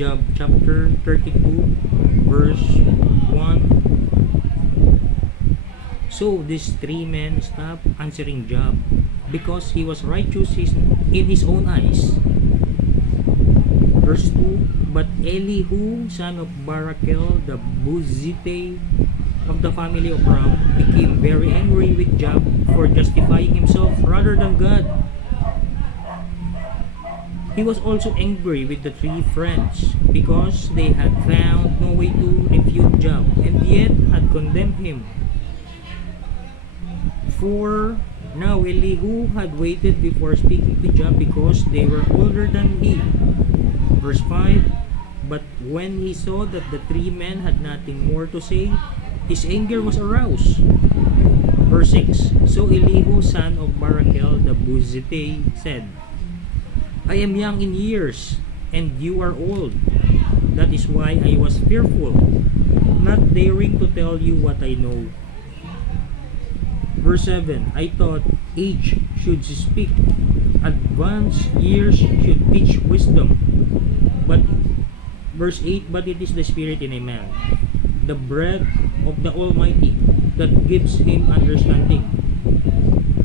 Job chapter 32 verse 1. So these three men stopped answering Job because he was righteous in his own eyes. Verse 2. But Elihu, son of Barakel, the Buzite of the family of Ram, became very angry with Job for justifying himself rather than God. He was also angry with the three friends because they had found no way to refute Job and yet had condemned him. For now Elihu had waited before speaking to Job because they were older than he. Verse 5. But when he saw that the three men had nothing more to say, his anger was aroused. Verse 6. So Elihu, son of Barakel the Buzite, said, I am young in years, and you are old. That is why I was fearful, not daring to tell you what I know. Verse 7. I thought age should speak, advanced years should teach wisdom. But verse 8. But it is the spirit in a man, the breath of the Almighty, that gives him understanding.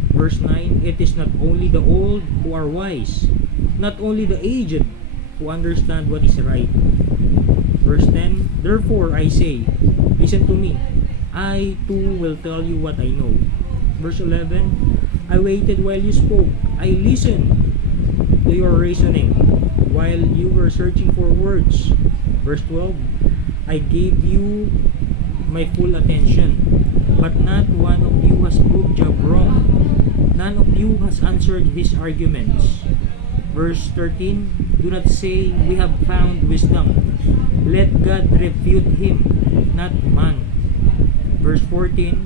Verse 9. It is not only the old who are wise, not only the aged who understand what is right. Verse 10. Therefore I say, listen to me, I too will tell you what I know. Verse 11. I waited while you spoke, I listened to your reasoning while you were searching for words. Verse 12. I gave you my full attention, but not one of you has proved Job wrong. None of you has answered his arguments. Verse 13. Do not say, we have found wisdom. Let God refute him, not man. Verse 14.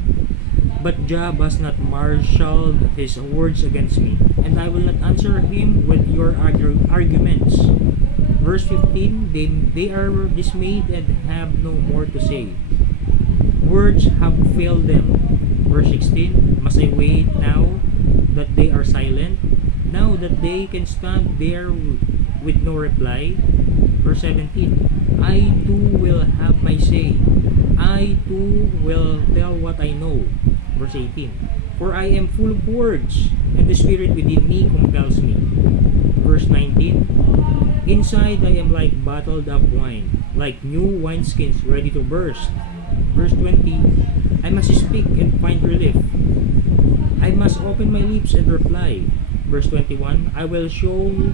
But Job has not marshaled his words against me, and I will not answer him with your arguments. Verse 15. They are dismayed and have no more to say. Words have failed them. Verse 16. Must I wait now that they are silent, now that they can stand there with no reply? Verse 17. I too will have my say, I too will tell what I know. Verse 18. For I am full of words, and the spirit within me compels me. Verse 19. Inside I am like bottled up wine, like new wineskins ready to burst. Verse 20. I must speak and find relief, I must open my lips and reply. Verse 21. I will show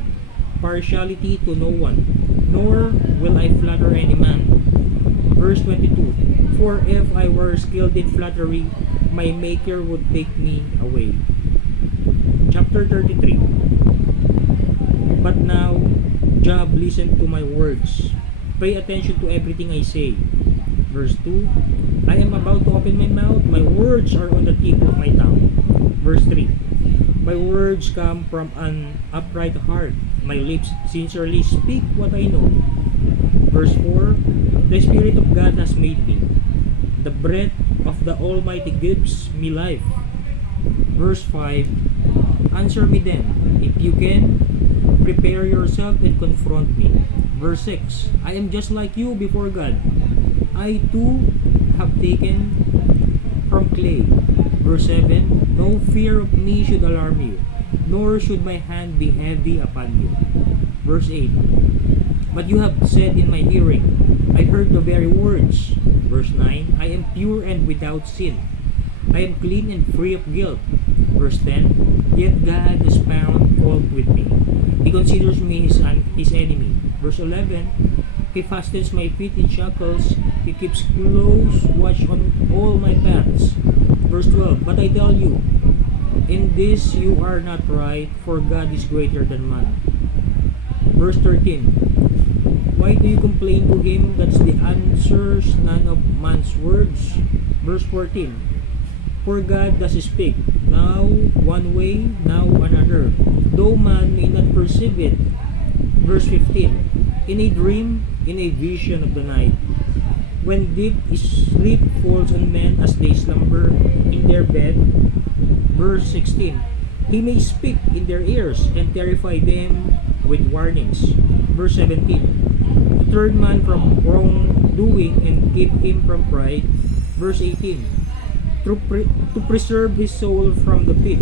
partiality to no one, nor will I flatter any man. Verse 22. For if I were skilled in flattery, my maker would take me away. Chapter 33. But now, Job, listen to my words. Pay attention to everything I say. Verse 2. I am about to open my mouth. My words are on the tip of my tongue. Verse 3. My words come from an upright heart. My lips sincerely speak what I know. Verse 4. The Spirit of God has made me. The breath of the Almighty gives me life. Verse 5. Answer me then, if you can. Prepare yourself and confront me. Verse 6. I am just like you before God. I too have taken from clay. Verse 7. No fear of me should alarm you, nor should my hand be heavy upon you. Verse 8. But you have said in my hearing, I heard the very words. Verse 9. I am pure and without sin. I am clean and free of guilt. Verse 10. Yet God has found fault with me. He considers me his enemy. Verse 11. He fastens my feet in shackles. He keeps close watch on all my paths. Verse 12. But I tell you, in this you are not right, for God is greater than man. Verse 13. Why do you complain to him that the answers none of man's words? Verse 14. For God does speak, now one way, now another, though man may not perceive it. Verse 15. In a dream, in a vision of the night, when deep sleep falls on men as they slumber in their bed. Verse 16. He may speak in their ears and terrify them with warnings. Verse 17. turn man from wrongdoing and keep him from pride. Verse 18. To preserve his soul from the pit,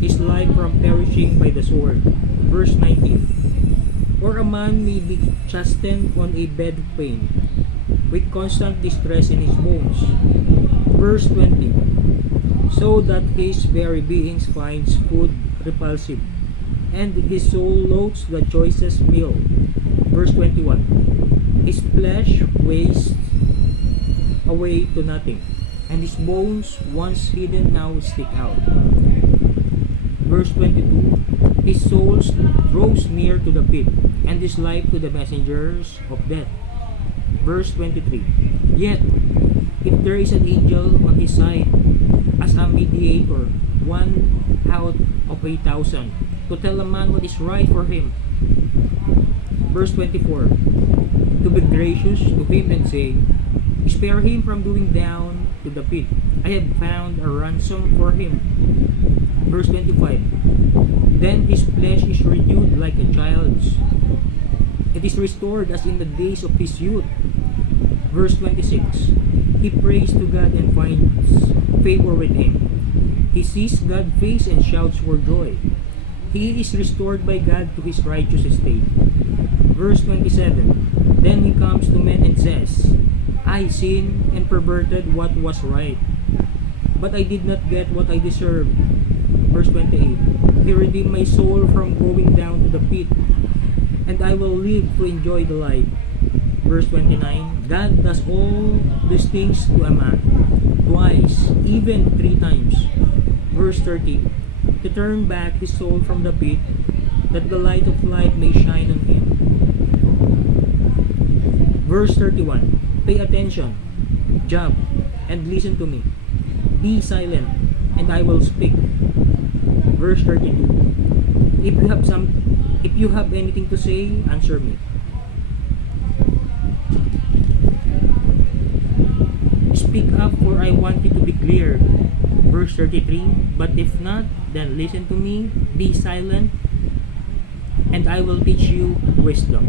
his life from perishing by the sword. Verse 19. Or a man may be chastened on a bed of pain, with constant distress in his bones. Verse 20. So that his very being finds food repulsive, and his soul loathes the choicest meal. Verse 21. His flesh wastes away to nothing, and his bones, once hidden, now stick out. Verse 22. His soul draws near to the pit, and his life to the messengers of death. Verse 23. Yet, if there is an angel on his side, as a mediator, one out of 1,000, to tell a man what is right for him. Verse 24. To be gracious to him and say, spare him from going down to the pit. I have found a ransom for him. Verse 25. Then his flesh is renewed like a child's. It is restored as in the days of his youth. Verse 26. He prays to God and finds favor with him. He sees God's face and shouts for joy. He is restored by God to his righteous estate. Verse 27. Then he comes to men and says, I sinned and perverted what was right, but I did not get what I deserved. Verse 28. He redeemed my soul from going down to the pit, and I will live to enjoy the life. Verse 29. God does all these things to a man, twice, even 3 times. Verse 30. To turn back his soul from the pit, that the light of life may shine on him. Verse 31. Pay attention, Job, and listen to me. Be silent, and I will speak. Verse 32. If you have anything to say, answer me. Speak up, for I want it to be clear. Verse 33. But if not, then listen to me. Be silent, and I will teach you wisdom.